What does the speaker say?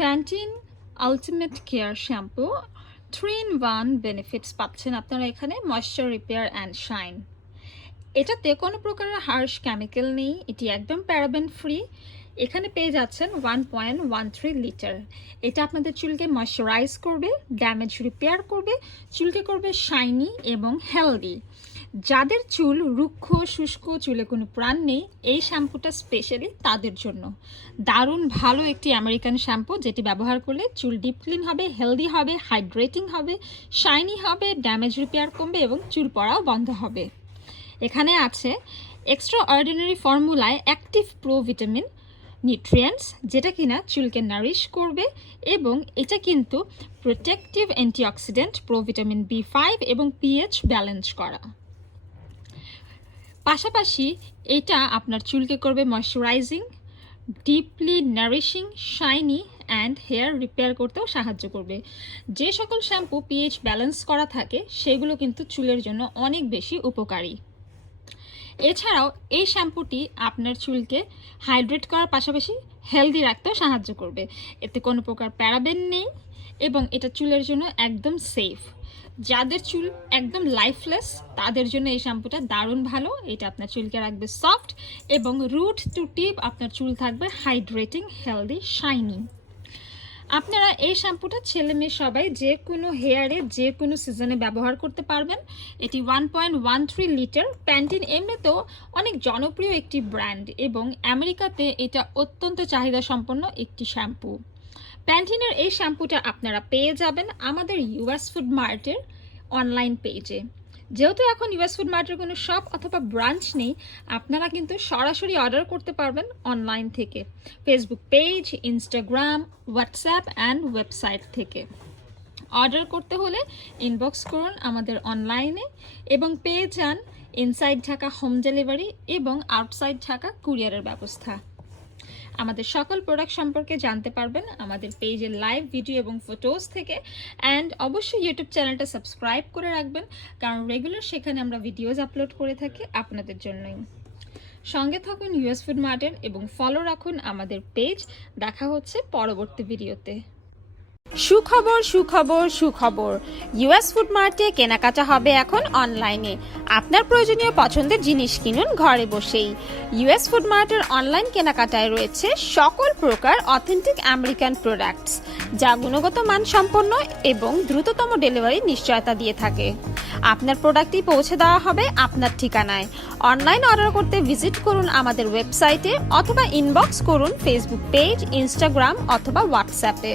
Pantene ultimate care shampoo 3-in-1 benefits পাচ্ছেন আপনারা এখানে। ময়েশ্চার রিপেয়ার অ্যান্ড শাইন, এটাতে কোনো প্রকারের হার্শ কেমিক্যাল নেই, এটি একদম প্যারাবেন ফ্রি। এখানে পেয়ে যাচ্ছেন 1.13 লিটার। এটা আপনাদের চুলকে ময়েশ্চারাইজ করবে, ড্যামেজ রিপেয়ার করবে, চুলকে করবে শাইনি এবং হেলদি। যাদের চুল রুক্ষ শুষ্ক, চুলে কোনো প্রাণ নেই, এই শ্যাম্পুটা স্পেশালি তাদের জন্য। দারুণ ভালো একটি আমেরিকান শ্যাম্পু, যেটি ব্যবহার করলে চুল ডিপ ক্লিন হবে, হেলদি হবে, হাইড্রেটিং হবে, শাইনি হবে, ড্যামেজ রিপেয়ার কমবে এবং চুল পড়াও বন্ধ হবে। এখানে আছে এক্সট্রা অর্ডিনারি ফর্মুলায় অ্যাক্টিভ প্রো ভিটামিন নিউট্রিয়েন্টস, যেটা কিনা চুলকে নারিশ করবে, এবং এটা কিন্তু protective antioxidant pro vitamin B5 এবং পিএইচ ব্যালেন্স করা। পাশাপাশি এটা আপনার চুলকে করবে moisturising, deeply nourishing, shiny and hair repair করতেও সাহায্য করবে। যে সকল শ্যাম্পু পিএইচ ব্যালেন্স করা থাকে সেগুলো কিন্তু চুলের জন্য অনেক বেশি উপকারী। এছাড়াও এই শ্যাম্পুটি আপনার চুলকে হাইড্রেট করার পাশাপাশি হেলদি রাখতেও সাহায্য করবে। এতে কোনো প্রকার প্যারাবেন নেই এবং এটা চুলের জন্য একদম সেফ। যাদের চুল একদম লাইফলেস তাদের জন্য এই শ্যাম্পুটা দারুণ ভালো। এটা আপনার চুলকে রাখবে সফট এবং রুট টু টিপ আপনার চুল থাকবে হাইড্রেটিং, হেলদি, শাইনি। আপনারা এই শ্যাম্পুটা ছেলে মেয়ে সবাই যে কোনো হেয়ারে যে কোনো সিজনে ব্যবহার করতে পারবেন। এটি 1.13 লিটার। প্যান্টিন এমনিতেও অনেক জনপ্রিয় একটি ব্র্যান্ড এবং আমেরিকাতে এটা অত্যন্ত চাহিদা সম্পন্ন একটি শ্যাম্পু। প্যান্টিনের এই শ্যাম্পুটা আপনারা পেয়ে যাবেন আমাদের ইউএস ফুড মার্টের অনলাইন পেজে। যেহেতু এখন ইউএস ফুড মার্টের কোনো শপ অথবা ব্রাঞ্চ নেই, আপনারা কিন্তু সরাসরি অর্ডার করতে পারবেন অনলাইন থেকে, Facebook page, Instagram, WhatsApp and website থেকে। অর্ডার করতে হলে ইনবক্স করুন আমাদের অনলাইনে এবং পেয়ে যান ইনসাইড ঢাকা হোম ডেলিভারি এবং আউটসাইড ঢাকা কুরিয়ারের ব্যবস্থা। আমাদের সকল প্রোডাক্ট সম্পর্কে জানতে পারবেন আমাদের পেজের লাইভ ভিডিও এবং ফটোস থেকে। অ্যান্ড অবশ্যই ইউটিউব চ্যানেলটা সাবস্ক্রাইব করে রাখবেন, কারণ রেগুলার সেখানে আমরা ভিডিওজ আপলোড করে থাকি আপনাদের জন্যই। সঙ্গে থাকুন ইউএস ফুড মার্টের এবং ফলো রাখুন আমাদের পেজ। দেখা হচ্ছে পরবর্তী ভিডিওতে। সুখবর সুখবর সুখবর, ইউএস ফুড মার্টে কেনাকাটা হবে এখন অনলাইনে। আপনার প্রয়োজনীয় পছন্দের জিনিস কিনুন ঘরে বসেই। ইউএস ফুড মার্টের অনলাইন কেনাকাটায় রয়েছে সকল প্রকার অথেন্টিক আমেরিকান প্রোডাক্টস, যা গুণগত মান সম্পন্ন এবং দ্রুততম ডেলিভারি নিশ্চয়তা দিয়ে থাকে। আপনার প্রোডাক্টটি পৌঁছে দেওয়া হবে আপনার ঠিকানায়। অনলাইন অর্ডার করতে ভিজিট করুন আমাদের ওয়েবসাইটে অথবা ইনবক্স করুন ফেসবুক পেজ, ইনস্টাগ্রাম অথবা হোয়াটসঅ্যাপে।